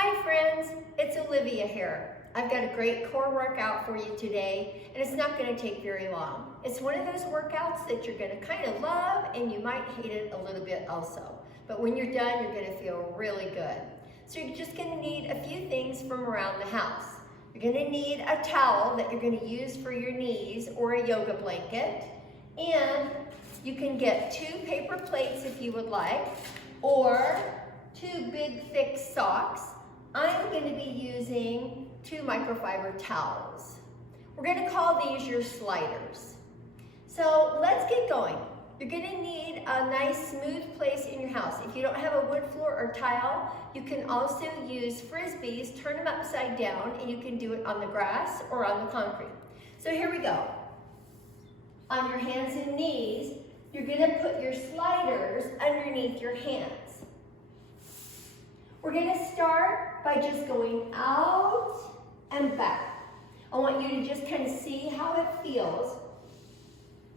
Hi friends, it's Olivia here. I've got a great core workout for you today, and it's not going to take very long. It's one of those workouts that you're going to kind of love, and you might hate it a little bit also. But when you're done, you're going to feel really good. So you're just going to need a few things from around the house. You're going to need a towel that you're going to use for your knees or a yoga blanket, and you can get 2 paper plates if you would like, or 2 big thick socks. I'm going to be using 2 microfiber towels. We're going to call these your sliders. So let's get going. You're going to need a nice smooth place in your house. If you don't have a wood floor or tile, you can also use Frisbees, turn them upside down, and you can do it on the grass or on the concrete. So here we go. On your hands and knees, you're going to put your sliders underneath your hands. We're going to start by just going out and back. I want you to just kind of see how it feels.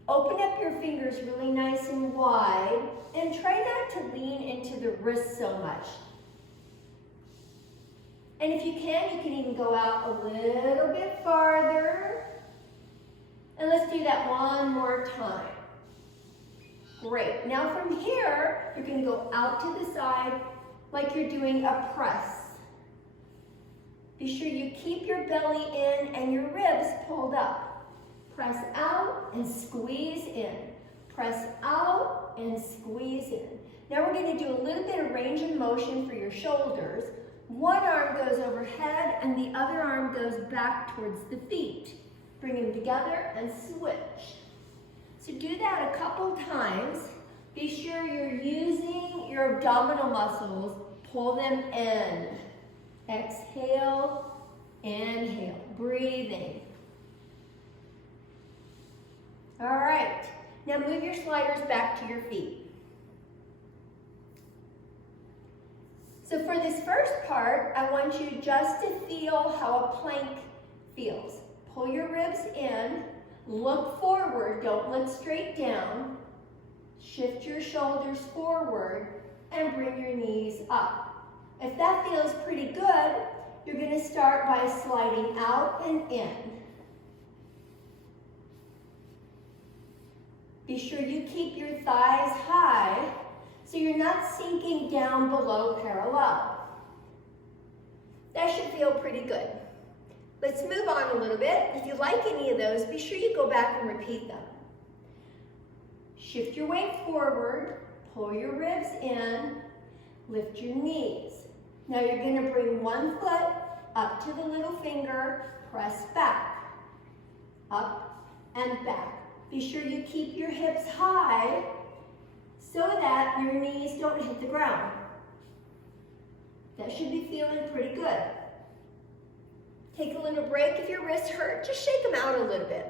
Open up your fingers really nice and wide, and try not to lean into the wrist so much. And if you can even go out a little bit farther. And let's do that one more time. Great. Now from here, you're going to go out to the side like you're doing a press. Be sure you keep your belly in and your ribs pulled up. Press out and squeeze in. Press out and squeeze in. Now we're going to do a little bit of range of motion for your shoulders. One arm goes overhead and the other arm goes back towards the feet. Bring them together and switch. So do that a couple times. Be sure you're using your abdominal muscles. Pull them in. Exhale, inhale, breathing. All right, now move your sliders back to your feet. So for this first part, I want you just to feel how a plank feels. Pull your ribs in, look forward, don't look straight down. Shift your shoulders forward and bring your knees up. If that feels pretty good, you're going to start by sliding out and in. Be sure you keep your thighs high so you're not sinking down below parallel. That should feel pretty good. Let's move on a little bit. If you like any of those, be sure you go back and repeat them. Shift your weight forward, pull your ribs in, lift your knees. Now you're going to bring one foot up to the little finger, press back, up and back. Be sure you keep your hips high so that your knees don't hit the ground. That should be feeling pretty good. Take a little break. If your wrists hurt, just shake them out a little bit.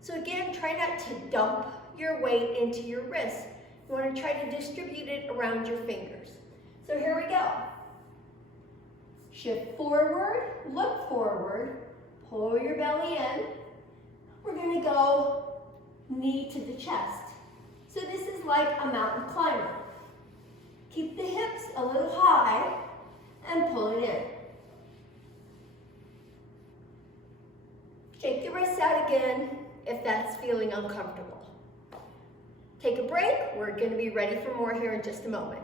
So again, try not to dump your weight into your wrists. You want to try to distribute it around your fingers. So here we go. Shift forward, look forward, pull your belly in. We're going to go knee to the chest. So this is like a mountain climber. Keep the hips a little high and pull it in. Shake the wrists out again if that's feeling uncomfortable. Take a break. We're going to be ready for more here in just a moment.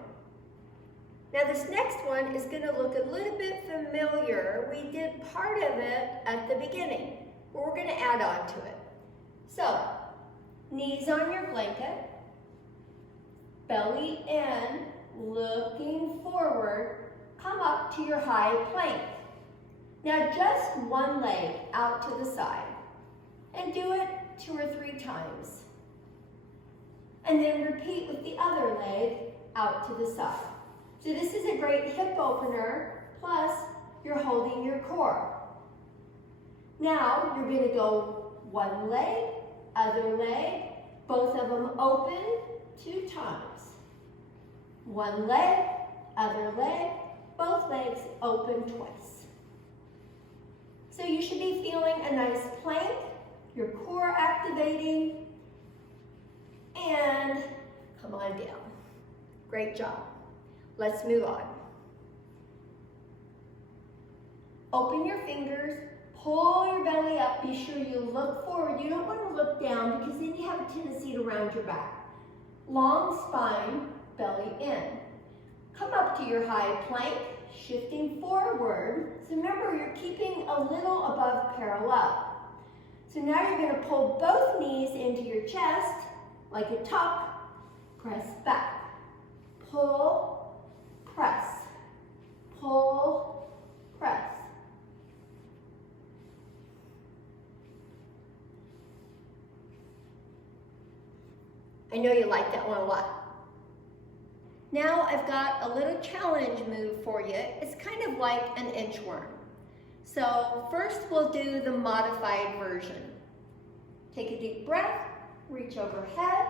Now this next one is going to look a little bit familiar. We did part of it at the beginning, but we're going to add on to it. So, knees on your blanket, belly in, looking forward, come up to your high plank. Now just one leg out to the side, and do it 2 or 3 times. And then repeat with the other leg out to the side. So this is a great hip opener, plus you're holding your core. Now you're going to go one leg, other leg, both of them open 2 times. One leg, other leg, both legs open twice. So you should be feeling a nice plank, your core activating, and come on down. Great job. Let's move on. Open your fingers, pull your belly up. Be sure you look forward. You don't want to look down because then you have a tendency to round your back. Long spine, belly in. Come up to your high plank, shifting forward. So remember, you're keeping a little above parallel. So now you're going to pull both knees into your chest like a tuck. Press back. Pull, press. Pull, press. I know you like that one a lot. Now I've got a little challenge move for you. It's kind of like an inchworm. So first we'll do the modified version. Take a deep breath, reach overhead,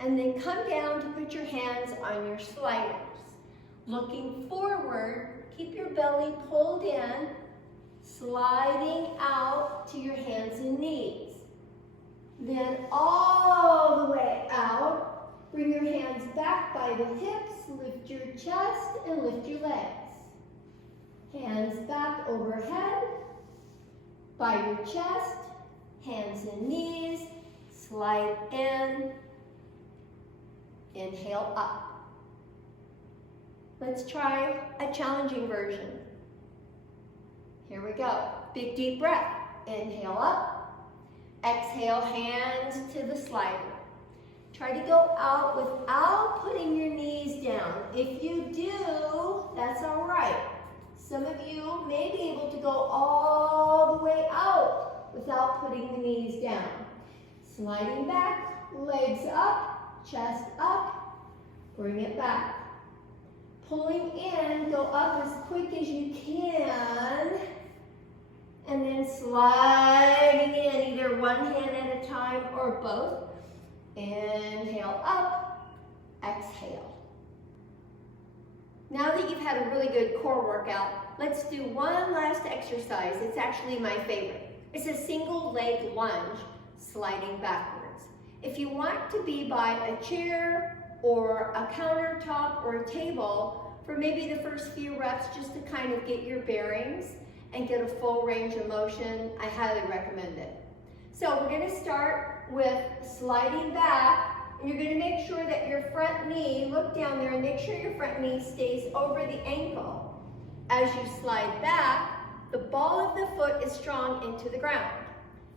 and then come down to put your hands on your sliders. Looking forward, keep your belly pulled in, sliding out to your hands and knees. Then all the way out, bring your hands back by the hips, lift your chest and lift your legs. Hands back overhead, by your chest, hands and knees, slide in, inhale up. Let's try a challenging version. Here we go. Big deep breath. Inhale up. Exhale, hands to the slider. Try to go out without putting your knees down. If you do, that's all right. Some of you may be able to go all the way out without putting the knees down. Sliding back, legs up, chest up, bring it back. Pulling in, go up as quick as you can. And then sliding in, either one hand at a time or both. Inhale up, exhale. Now that you've had a really good core workout, let's do one last exercise. It's actually my favorite. It's a single leg lunge, sliding backwards. If you want to be by a chair or a countertop or a table for maybe the first few reps just to kind of get your bearings and get a full range of motion, I highly recommend it. So we're going to start with sliding back, and you're going to make sure that your front knee, look down there and make sure your front knee stays over the ankle. As you slide back, the ball of the foot is strong into the ground.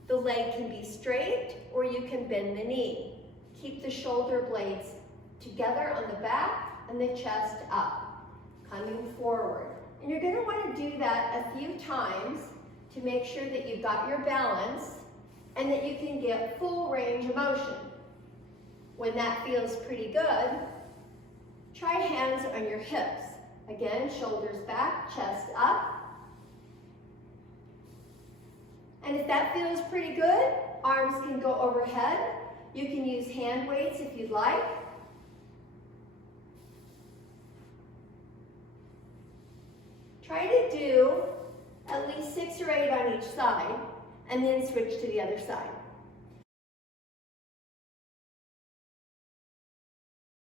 The leg can be straight or you can bend the knee. Keep the shoulder blades together on the back and the chest up, coming forward. And you're going to want to do that a few times to make sure that you've got your balance and that you can get full range of motion. When that feels pretty good, try hands on your hips. Again, shoulders back, chest up. And if that feels pretty good, arms can go overhead. You can use hand weights if you'd like. Try to do at least 6 or 8 on each side, and then switch to the other side.